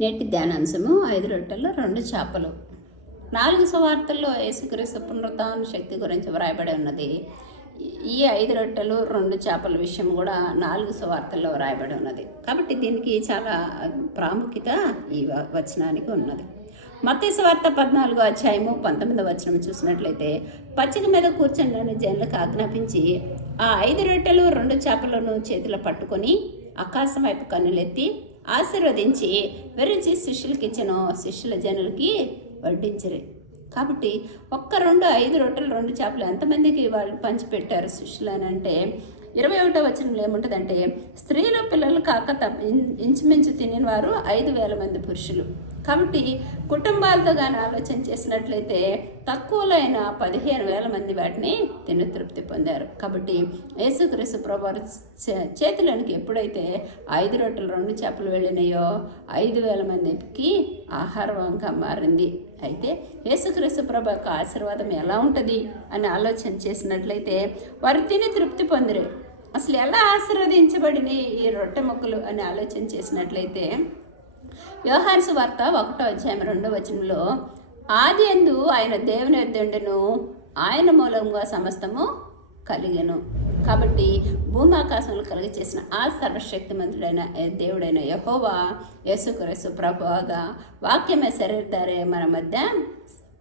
నేటి ధ్యానాంశము ఐదు రొట్టెల్లో రెండు చేపలు. నాలుగు సువార్తల్లో యేసుక్రీస్తు పునరుత్థాన శక్తి గురించి వ్రాయబడి ఉన్నది. ఈ ఐదు రొట్టెలు రెండు చేపల విషయం కూడా నాలుగు సువార్తల్లో వ్రాయబడి ఉన్నది. కాబట్టి దీనికి చాలా ప్రాముఖ్యత ఈ వచనానికి ఉన్నది. మత్తయి సువార్త పద్నాలుగో అధ్యాయము పంతొమ్మిదో వచనం చూసినట్లయితే పచ్చిక మీద కూర్చుని జనులకు ఆజ్ఞాపించి ఆ ఐదు రొట్టెలు రెండు చేపలను చేతిలో పట్టుకొని ఆకాశం వైపు కన్నులెత్తి ఆశీర్వదించి విరిచి శిష్యులకి ఇచ్చాను శిష్యుల జనులకి వడ్డించరు. కాబట్టి ఒక్క రెండు ఐదు రొట్టెలు రెండు చేపలు ఎంతమందికి వాళ్ళు పంచిపెట్టారు శిష్యులు అని అంటే ఇరవై ఒకటో వచనంలో ఏముంటుందంటే స్త్రీలు పిల్లలు కాక తప్ప ఇంచుమించు తినిన వారు ఐదు వేల మంది పురుషులు. కాబట్టి కుటుంబాలతో కానీ ఆలోచన చేసినట్లయితే తక్కువలో అయినా పదిహేను వేల మంది వాటిని తిని తృప్తి పొందారు. కాబట్టి యేసుక్రీస్తు ప్రభు చే- చేతిలోనికి ఎప్పుడైతే ఐదు రొట్టెలు రెండు చేపలు వెళ్ళినాయో ఐదు వేల మందికి ఆహారంగా మారింది. అయితే యేసుక్రీస్తు ప్రభ యొక్క ఆశీర్వాదం ఎలా ఉంటుంది అని ఆలోచన చేసినట్లయితే వారు తిని తృప్తి పొందిరు. అసలు ఎలా ఆశీర్వదించబడినాయి ఈ రొట్టె మొక్కలు అని ఆలోచన చేసినట్లయితే యోహాన్సు వార్త ఒకటో అధ్యాయం రెండో వచనంలో ఆది ఎందు ఆయన దేవుని ఎద్దుండెను ఆయన మూలంగా సమస్తము కలిగెను. కాబట్టి భూమాకాశంలో కలిగి చేసిన ఆ సర్వశక్తిమంతుడైన దేవుడైన యహోవా యేసుక్రీస్తు ప్రభుగా వాక్యమే శరీరధారే మన మధ్య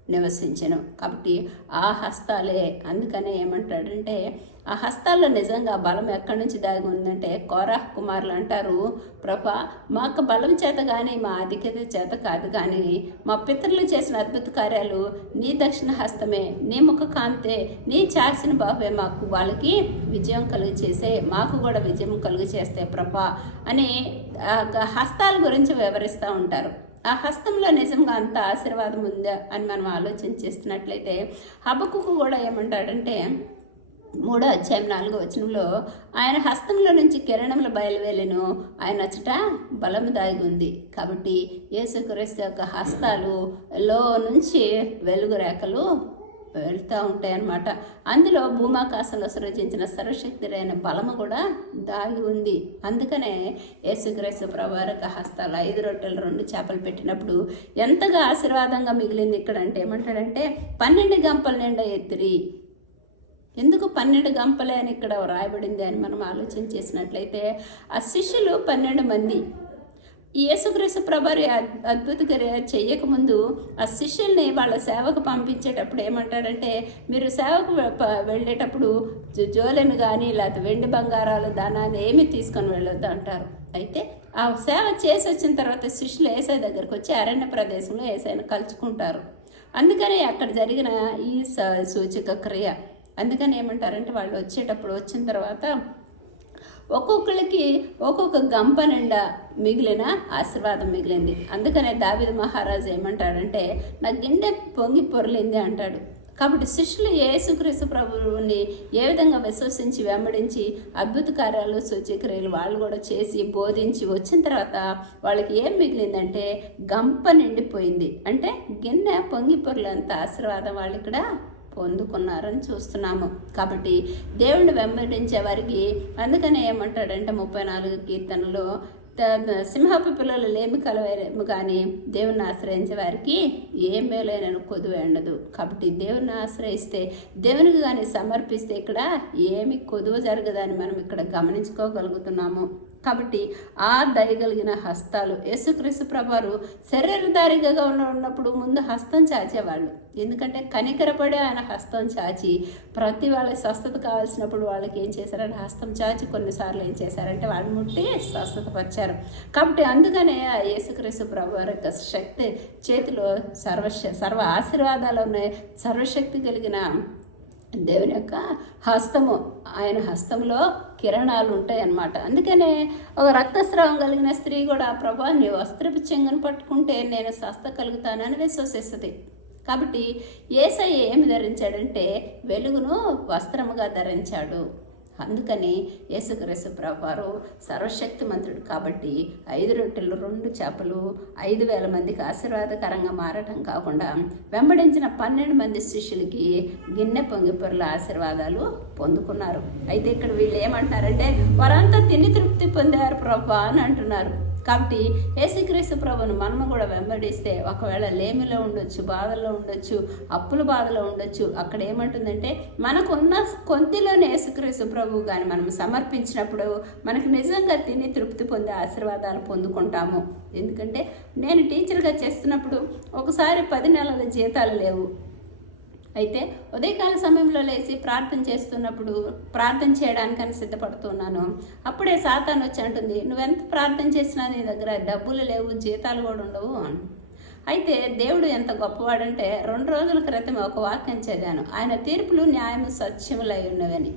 నివసించను. కాబట్టి ఆ హస్తాలే. అందుకనే ఏమంటాడంటే ఆ హస్తాల్లో నిజంగా బలం ఎక్కడి నుంచి దాగి ఉందంటే కోరాహ్ కుమారులు అంటారు ప్రభా మాకు బలం చేత కానీ మా ఆధిక్యత చేత కాదు కానీ మా పితరులు చేసిన అద్భుత కార్యాలు నీ దక్షిణ హస్తమే నీ ముఖ కాంతే నీ చాల్సిన బాహువే మాకు. వాళ్ళకి విజయం కలుగు చేసే మాకు కూడా విజయం కలుగు చేస్తే ప్రభా అని హస్తాల గురించి వివరిస్తూ ఉంటారు. ఆ హస్తంలో నిజంగా అంత ఆశీర్వాదం ఉందా అని మనం ఆలోచన చేస్తున్నట్లయితే హబకుకు కూడా ఏమంటాడంటే మూడో అధ్యాయం నాలుగో వచనంలో ఆయన హస్తంలో నుంచి కిరణములు బయలువేలను. ఆయన అచ్చట బలము దాగి ఉంది. కాబట్టి యేసుక్రీస్తు యొక్క హస్తాలు లో నుంచి వెలుగు రేఖలు వెళ్తూ ఉంటాయన్నమాట. అందులో భూమాకాశంలో సృజించిన సర్వశక్తుడైన బలము కూడా దాగి ఉంది. అందుకనే యేసుక్రైస్తు ప్రవారక హస్తాల ఐదు రొట్టెలు రెండు చేపలు పెట్టినప్పుడు ఎంతగా ఆశీర్వాదంగా మిగిలింది ఇక్కడ అంటే ఏమంటాడంటే పన్నెండు గంపల నిండా ఎత్తిరి. ఎందుకు పన్నెండు గంపలే అని ఇక్కడ రాయబడింది అని మనం ఆలోచన చేసినట్లయితే ఆ శిష్యులు పన్నెండు మంది. యేసుక్రీస్తు ప్రభారి అద్భుత క్రియ చేయకముందు ఆ శిష్యుల్ని వాళ్ళ సేవకు పంపించేటప్పుడు ఏమంటాడంటే మీరు సేవకు వెళ్ళేటప్పుడు జో- జోలెను కానీ లేకపోతే వెండి బంగారాలు దానాన్ని ఏమి తీసుకొని వెళ్ళొద్దు అంటారు. అయితే ఆ సేవ చేసి వచ్చిన తర్వాత శిష్యులు ఏసై దగ్గరకు వచ్చి అరణ్య ప్రదేశంలో ఏసైను కలుసుకుంటారు అందుకని అక్కడ జరిగిన ఈ సూచక క్రియ. అందుకని ఏమంటారంటే వాళ్ళు వచ్చేటప్పుడు వచ్చిన తర్వాత ఒక్కొక్కరికి ఒక్కొక్క గంప నిండా మిగిలిన ఆశీర్వాదం మిగిలింది. అందుకనే దావిద మహారాజు ఏమంటాడంటే నా గిన్నె పొంగి పొరలింది అంటాడు. కాబట్టి శిష్యులు యేసుక్రీస్తు ప్రభువుని ఏ విధంగా విశ్వసించి వెంబడించి అద్భుత కార్యాలు సూచక్రియలు వాళ్ళు కూడా చేసి బోధించి వచ్చిన తర్వాత వాళ్ళకి ఏం మిగిలిందంటే గంప నిండిపోయింది. అంటే గిన్నె పొంగి పొరలంత ఆశీర్వాదం వాళ్ళు ఇక్కడ పొందుకున్నారని చూస్తున్నాము. కాబట్టి దేవుణ్ణి వెంబడించే వారికి అందుకనే ఏమంటాడంటే ముప్పై నాలుగు కీర్తనలో సింహపు పిల్లలు లేమి కలవేము కానీ దేవుని ఆశ్రయించే వారికి ఏ మేలైనను కొదువే ఉండదు. కాబట్టి దేవుని ఆశ్రయిస్తే దేవునికి కానీ సమర్పిస్తే ఇక్కడ ఏమి కొదువ జరగదని మనం ఇక్కడ గమనించుకోగలుగుతున్నాము. కాబట్టి ఆ దయగలిగిన హస్తాలు యేసుక్రీస్తు ప్రభారు శరీరధారిగా ఉన్నప్పుడు ముందు హస్తం చాచేవాళ్ళు. ఎందుకంటే కనికరపడి ఆయన హస్తం చాచి ప్రతి వాళ్ళ స్వస్థత కావాల్సినప్పుడు వాళ్ళకి ఏం చేశారంటే హస్తం చాచి కొన్నిసార్లు ఏం చేశారంటే వాళ్ళు ముట్టి స్వస్థత పరిచారు కాబట్టి అందుకనే ఆ యేసుక్రీస్తు ప్రభు యొక్క శక్తి చేతిలో సర్వశ సర్వ ఆశీర్వాదాలు ఉన్నాయి. సర్వశక్తి కలిగిన దేవుని యొక్క హస్తము ఆయన హస్తంలో కిరణాలు ఉంటాయి అన్నమాట అందుకనే ఒక రక్తస్రావం కలిగిన స్త్రీ కూడా ప్రభా నీ వస్త్రపు చెంగును పట్టుకుంటే నేను స్వస్థ కలుగుతానని విశ్వసిస్తుంది. కాబట్టి ఏసయ్య ఏమి ధరించాడంటే వెలుగును వస్త్రముగా ధరించాడు. అందుకని యేసుక్రీస్తు ప్రభువారు సర్వశక్తిమంతుడు కాబట్టి ఐదు రొట్టెలు రెండు చేపలు ఐదు వేల మందికి ఆశీర్వాదకరంగా మారటం కాకుండా వెంబడించిన పన్నెండు మంది శిష్యులకి గిన్నె పొంగిపొరుల ఆశీర్వాదాలు పొందుకున్నారు. అయితే ఇక్కడ వీళ్ళు ఏమంటారంటే వారంతా తిని తృప్తి పొందారు ప్రభా అని అంటున్నారు. కాబట్టి యేసుక్రీస్తు ప్రభును మనము కూడా వెంబడిస్తే ఒకవేళ లేమిలో ఉండొచ్చు బాధల్లో ఉండొచ్చు అప్పుల బాధలో ఉండొచ్చు అక్కడ ఏమంటుందంటే మనకున్న కొంతిలోనే యేసుక్రీస్తు ప్రభు కానీ మనం సమర్పించినప్పుడు మనకు నిజంగా తిని తృప్తి పొందే ఆశీర్వాదాలు పొందుకుంటాము. ఎందుకంటే నేను టీచర్గా చేస్తున్నప్పుడు ఒకసారి పది నెలల జీతాలు లేవు. అయితే ఉదయకాల సమయంలో లేచి ప్రార్థన చేస్తున్నప్పుడు ప్రార్థన చేయడానికని సిద్ధపడుతున్నాను. అప్పుడే సాతాను వచ్చి అంటుంది నువ్వెంత ప్రార్థన చేసినా నీ దగ్గర డబ్బులు లేవు జీతాలు కూడా ఉండవు. అని అయితే దేవుడు ఎంత గొప్పవాడంటే రెండు రోజుల క్రితం ఒక వాక్యం చదివాను. ఆయన తీర్పులు న్యాయము సత్యములై ఉన్నవని.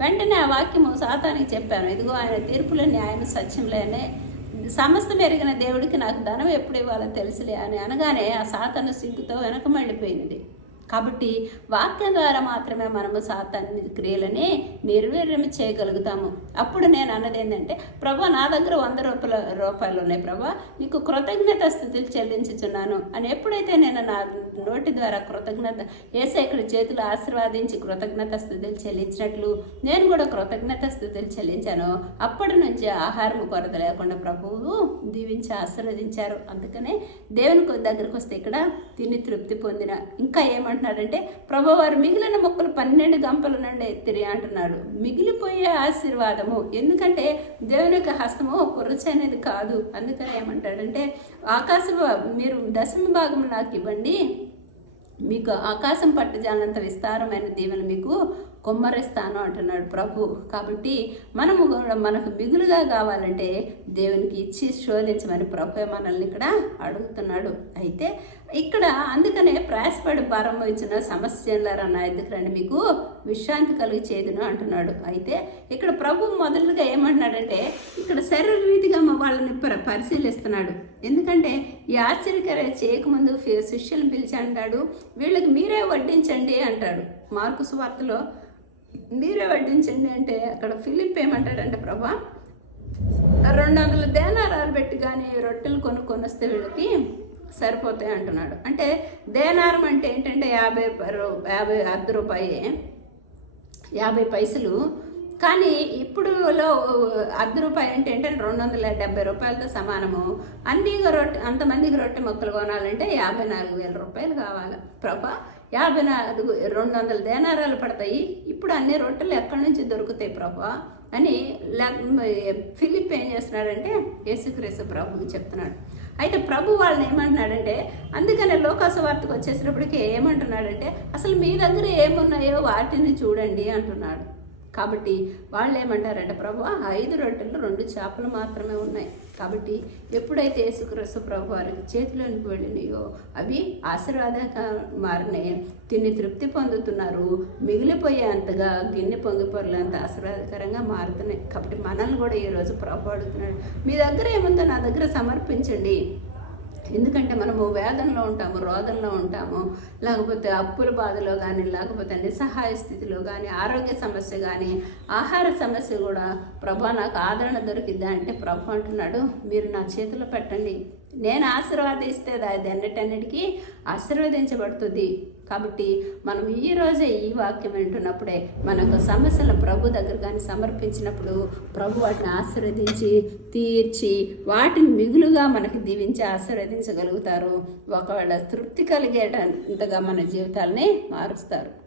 వెంటనే ఆ వాక్యము సాతానికి చెప్పాను. ఇదిగో ఆయన తీర్పులు న్యాయము సత్యములనే సమస్త మెరిగిన దేవుడికి నాకు ధనం ఎప్పుడు ఇవ్వాలో తెలుసులే అని అనగానే ఆ సాతాను సిగ్గుతో వెనక మళ్ళీపోయినది కాబట్టి వాక్యం ద్వారా మాత్రమే మనము సాతాన్ని క్రియలని నిర్వీర్యం చేయగలుగుతాము. అప్పుడు నేను అన్నది ఏంటంటే ప్రభా నా దగ్గర వంద రూపాయల రూపాయలు ఉన్నాయి ప్రభా నీకు కృతజ్ఞత స్థుతులు చెల్లించుచున్నాను అని ఎప్పుడైతే నేను నా నోటి ద్వారా కృతజ్ఞత వేసే ఇక్కడ చేతులు ఆశీర్వాదించి కృతజ్ఞత స్థుతులు చెల్లించినట్లు నేను కూడా కృతజ్ఞత స్థుతులు చెల్లించాను. అప్పటి నుంచి ఆహారం కొరత లేకుండా ప్రభువు దీవించి ఆశీర్వదించారు. అందుకనే దేవుని దగ్గరికి వస్తే ఇక్కడ తిని తృప్తి పొందిన. ఇంకా ఏమంటున్నాడంటే ప్రభువారు మిగిలిన మొక్కలు పన్నెండు గంపల నుండి ఎత్తిరి అంటున్నాడు. మిగిలిపోయే ఆశీర్వాదము ఎందుకంటే దేవుని యొక్క హస్తము కురచ అనేది కాదు. అందుకని ఏమంటాడంటే ఆకాశ మీరు దశమ భాగం నాకు ఇవ్వండి. మీకు ఆకాశం పట్టజాలంత విస్తారమైన దీవెన మీకు కొమ్మరిస్తాను అంటున్నాడు ప్రభు. కాబట్టి మనము కూడా మనకు మిగులుగా కావాలంటే దేవునికి ఇచ్చి శోధించమని ప్రభు మనల్ని ఇక్కడ అడుగుతున్నాడు. అయితే ఇక్కడ అందుకనే ప్రయాసపడి ప్రారంభించిన ఇచ్చిన సమస్యలారా నా ఎందుకురండి మీకు విశ్రాంతి కలిగి చేదును అంటున్నాడు. అయితే ఇక్కడ ప్రభు మొదలుగా ఏమంటున్నాడంటే ఇక్కడ శరీర రీతిగా మా వాళ్ళని పరిశీలిస్తున్నాడు. ఎందుకంటే ఈ ఆశ్చర్యకర చేయకముందు శిష్యులను పిలిచి అంటాడు వీళ్ళకి మీరే వడ్డించండి అంటాడు. మార్కు సువార్తలో మీరే వడ్డించండి అంటే అక్కడ ఫిలిప్ ఏమంటాడంటే ప్రభా రెండు వందల దేనారాలు పెట్టి కానీ రొట్టెలు కొనుక్కొని వస్తే వీళ్ళకి సరిపోతాయి అంటున్నాడు. అంటే దేనారం అంటే ఏంటంటే యాభై రూ- యాభై అర్ధ రూపాయి యాభై పైసలు. కానీ ఇప్పుడులో అర్ధ రూపాయి అంటే ఏంటంటే రెండు వందల డెబ్బై రూపాయలతో సమానము. అన్ని రొట్టె అంతమందికి రొట్టె మొక్కలు కొనాలంటే యాభై నాలుగు వేల రూపాయలు కావాలి. ప్రభా యాభై నాలుగు రెండు వందల దేనారాలు పడతాయి. ఇప్పుడు అన్ని రొట్టెలు ఎక్కడి నుంచి దొరుకుతాయి ప్రభా? అని ఫిలిప్ ఏం చేస్తున్నాడంటే యేసుక్రీస్తు ప్రభుకి చెప్తున్నాడు. అయితే ప్రభు వాళ్ళని ఏమంటున్నాడంటే అందుకనే లోకాసు వార్తకు వచ్చేసినప్పటికీ ఏమంటున్నాడంటే అసలు మీ దగ్గర ఏమున్నాయో వాటిని చూడండి అంటున్నాడు. కాబట్టి వాళ్ళు ఏమంటారంటే ప్రభు ఐదు రొట్టెలు రెండు చేపలు మాత్రమే ఉన్నాయి. కాబట్టి ఎప్పుడైతే యేసుక్రీస్తు ప్రభు వారికి చేతిలోనికి వెళ్ళినాయో అవి ఆశీర్వాదంగా మారినాయి. తిని తృప్తి పొందుతున్నారు. మిగిలిపోయేంతగా గిన్నె పొంగిపొరలంత ఆశీర్వాదకరంగా మారుతున్నాయి. కాబట్టి మనల్ని కూడా ఈరోజు ప్రభు అడుగుతున్నాడు. మీ దగ్గర ఏముందో నా దగ్గర సమర్పించండి. ఎందుకంటే మనము వేదనలో ఉంటాము రోదంలో ఉంటాము లేకపోతే అప్పుల బాధలో కానీ లేకపోతే నిస్సహాయ స్థితిలో కానీ ఆరోగ్య సమస్య కానీ ఆహార సమస్య కూడా ప్రభా నాకు ఆదరణ దొరికిద్దా అంటే ప్రభు అంటున్నాడు మీరు నా చేతిలో పెట్టండి. నేను ఆశీర్వాదిస్తే అది అన్నిటన్నిటికీ ఆశీర్వదించబడుతుంది. కాబట్టి మనం ఈ రోజే ఈ వాక్యం వింటున్నప్పుడే మనకు సమస్యల ప్రభు దగ్గర కానీ సమర్పించినప్పుడు ప్రభు వాటిని ఆశీర్వదించి తీర్చి వాటిని మిగులుగా మనకి దీవించి ఆశీర్వదించగలుగుతారు. ఒకవేళ తృప్తి కలిగేటంతగా మన జీవితాలని మారుస్తారు.